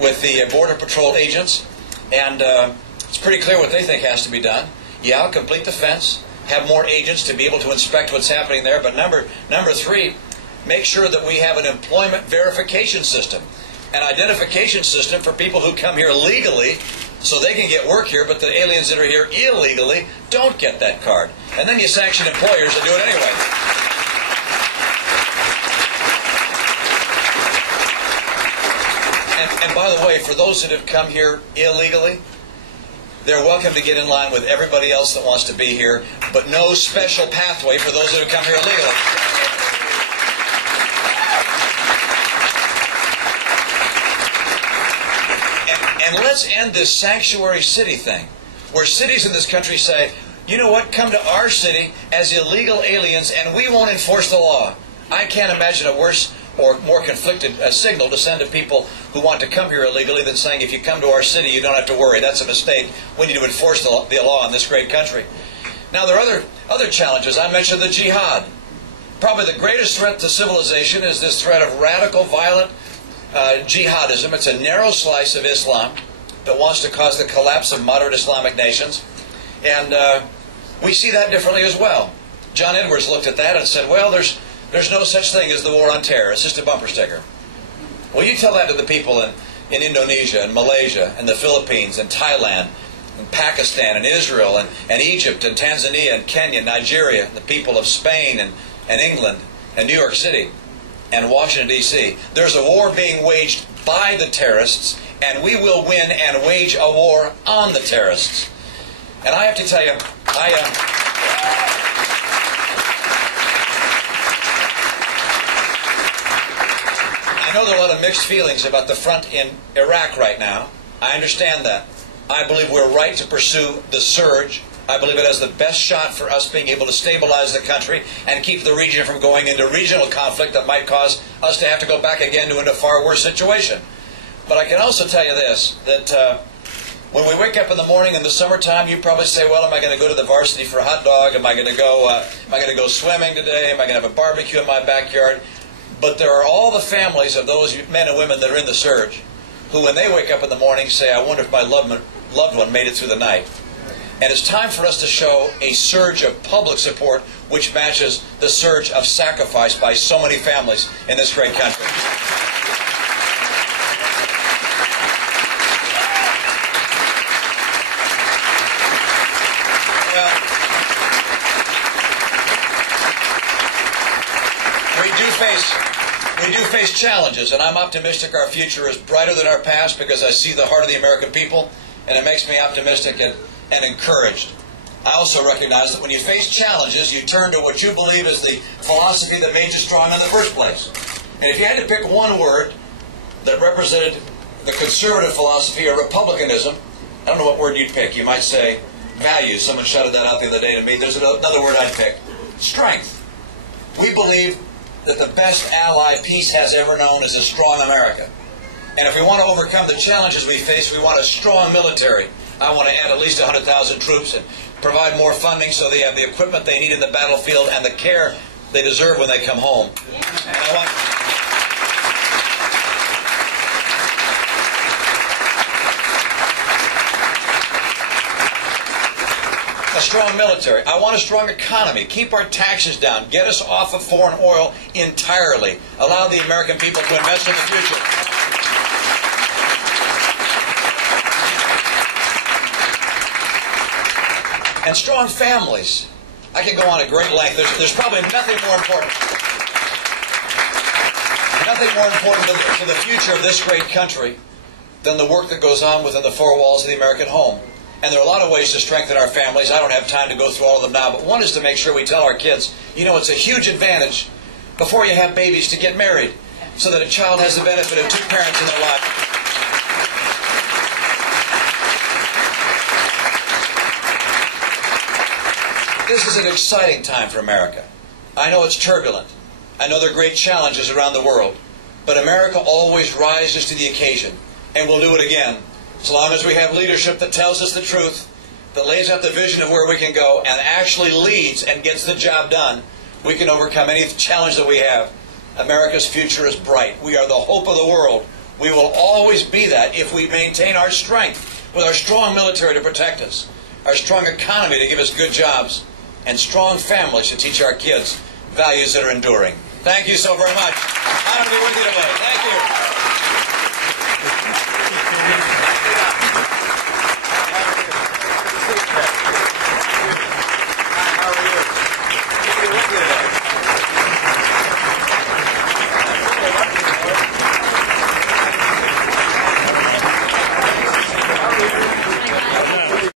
with the Border Patrol agents, and it's pretty clear what they think has to be done. Yeah, complete the fence, have more agents to be able to inspect what's happening there, but number three, make sure that we have an employment verification system, an identification system for people who come here legally so they can get work here, but the aliens that are here illegally don't get that card. And then you sanction employers that do it anyway. And by the way, for those that have come here illegally, they're welcome to get in line with everybody else that wants to be here, but no special pathway for those that have come here illegally. And let's end this sanctuary city thing, where cities in this country say, you know what, come to our city as illegal aliens and we won't enforce the law. I can't imagine a worse or more conflicted signal to send to people who want to come here illegally than saying, if you come to our city, you don't have to worry. That's a mistake. We need to enforce the law in this great country. Now, there are other challenges. I mentioned the jihad. Probably the greatest threat to civilization is this threat of radical, violent jihadism. It's a narrow slice of Islam that wants to cause the collapse of moderate Islamic nations. And we see that differently as well. John Edwards looked at that and said, well, there's no such thing as the war on terror. It's just a bumper sticker. Well, you tell that to the people in Indonesia and Malaysia and the Philippines and Thailand and Pakistan and Israel and Egypt and Tanzania and Kenya, Nigeria, the people of Spain and England and New York City and Washington, D.C. There's a war being waged by the terrorists, and we will win and wage a war on the terrorists. And I have to tell you, I know there are a lot of mixed feelings about the front in Iraq right now. I understand that. I believe we're right to pursue the surge. I believe it has the best shot for us being able to stabilize the country and keep the region from going into regional conflict that might cause us to have to go back again to a far worse situation. But I can also tell you this, that when we wake up in the morning in the summertime, you probably say, well, am I going to go to the Varsity for a hot dog? Am I going to go swimming today? Am I going to have a barbecue in my backyard? But there are all the families of those men and women that are in the surge who, when they wake up in the morning, say, I wonder if my loved one made it through the night. And it's time for us to show a surge of public support which matches the surge of sacrifice by so many families in this great country. Well, we do face challenges, and I'm optimistic our future is brighter than our past because I see the heart of the American people, and it makes me optimistic and encouraged. I also recognize that when you face challenges, you turn to what you believe is the philosophy that made you strong in the first place. And if you had to pick one word that represented the conservative philosophy or republicanism, I don't know what word you'd pick. You might say values. Someone shouted that out the other day to me. There's another word I'd pick. Strength. We believe that the best ally peace has ever known is a strong America. And if we want to overcome the challenges we face, we want a strong military. I want to add at least 100,000 troops and provide more funding so they have the equipment they need in the battlefield and the care they deserve when they come home. And I want a strong military. I want a strong economy. Keep our taxes down. Get us off of foreign oil entirely. Allow the American people to invest in the future. And strong families. I can go on at great length. There's probably nothing more important. Nothing more important to the future of this great country than the work that goes on within the four walls of the American home. And there are a lot of ways to strengthen our families. I don't have time to go through all of them now, but one is to make sure we tell our kids, you know, it's a huge advantage before you have babies to get married so that a child has the benefit of two parents in their life. This is an exciting time for America. I know it's turbulent. I know there are great challenges around the world. But America always rises to the occasion. And we'll do it again. As long as we have leadership that tells us the truth, that lays out the vision of where we can go, and actually leads and gets the job done, we can overcome any challenge that we have. America's future is bright. We are the hope of the world. We will always be that if we maintain our strength with our strong military to protect us, our strong economy to give us good jobs, and strong families to teach our kids values that are enduring. Thank you so very much. Honor to be with you today. Thank you.